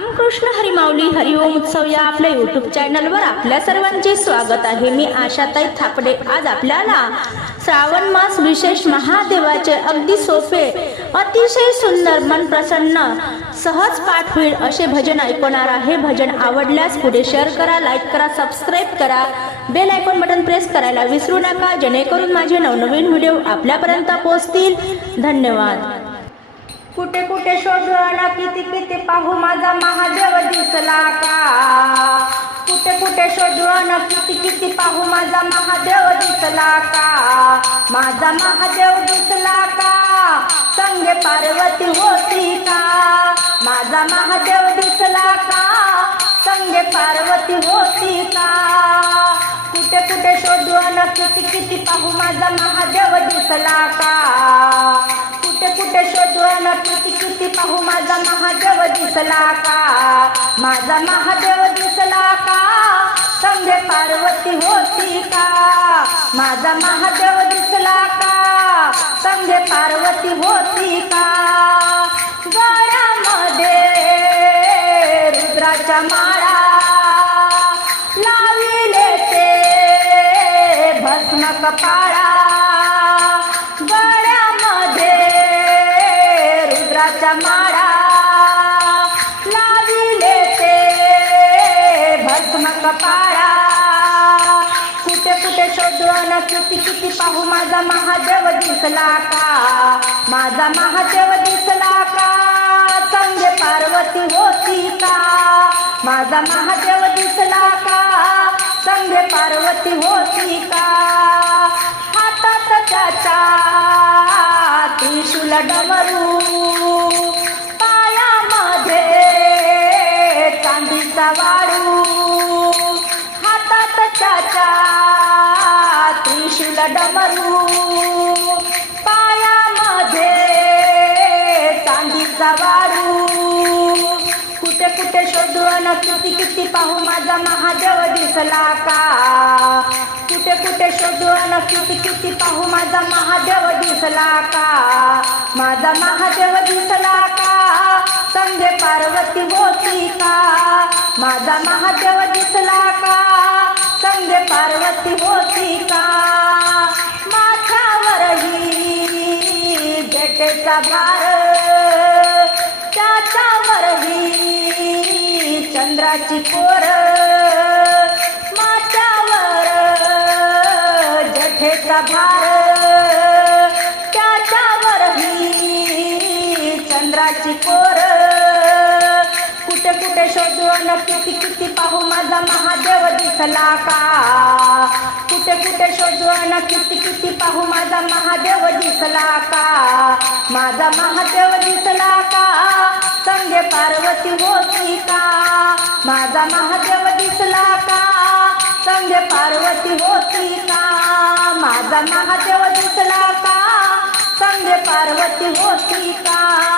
रामकृष्ण हरिमाऊली हरिओम उत्सव या आपल्या यूट्यूब चॅनलवर आपल्या सर्वांचे स्वागत आहे. मी आशाताई थापडे. आज आपल्याला श्रावण मास विशेष महादेवाचे अगदी सोपे अतिशय सुंदर मन प्रसन्न सहज पाठ होईल असे भजन ऐकवणार आहे. भजन आवडल्यास पुढे शेअर करा लाईक करा सबस्क्राईब करा. बेल आयकॉन बटन प्रेस करायला विसरू नका. जेणेकरून माझे नवनवीन व्हिडिओ आपल्यापर्यंत पोहोचतील. धन्यवाद. कुठे कुठे शोधून किती किती पाहू माझा महादेव दिसला का कुठे कुठे शोधून किती किती पाहू माझा महादेव दिसला का माझा महादेव दिसला का संगे पार्वती होती का? माझा महादेव दिसला का संगे पार्वती होती का? कुठे कुठे शोधून किती किती पाहू माझा महादेव दिसला का कुठे किती पाहू माझा महादेव दिसला का? माझा महादेव दिसला का? संघे पार्वती होती का? माझा महादेव दिसला का? संघे पार्वती होती का? गळ्यामध्ये रुद्राच्या माळा लाविले ते भस्म कपाळा किती किती पाहू हो, माझा महादेव दिसला का? माझा महादेव दिसला का? संगे पार्वती होती का? माझा महादेव दिसला का? संगे पार्वती होती का? हातात त्याच्या त्रिशूल डमरू पायामध्ये चांदीचा वाळू डमरू पायामध्ये चांदीचा वाळू कुठे कुठे शोधून किती किती पाहू माझा महादेव दिसला का? कुठे कुठे शोधून किती किती पाहू माझा महादेव दिसला का? माझा महादेव दिसला का? संगे पार्वती होती का? माझा महादेव दिसला का? संगे पार्वती होती भेटेचा भार त्याच्यावरही चंद्राची कोर माच्यावर जठेचा भार. त्याच्यावरही चंद्राची कोर कुठे कुठे शोधून किती किती पाहू माझा महादेव दिसला का? कुठे कुठे शोधून किती किती पाहू माझा महादेव दिसला का? माझा महादेव दिसला का? संगे पार्वती होती का? माझा महादेव दिसला का? संगे पार्वती होती का? माझा महादेव दिसला का? संगे पार्वती होती का?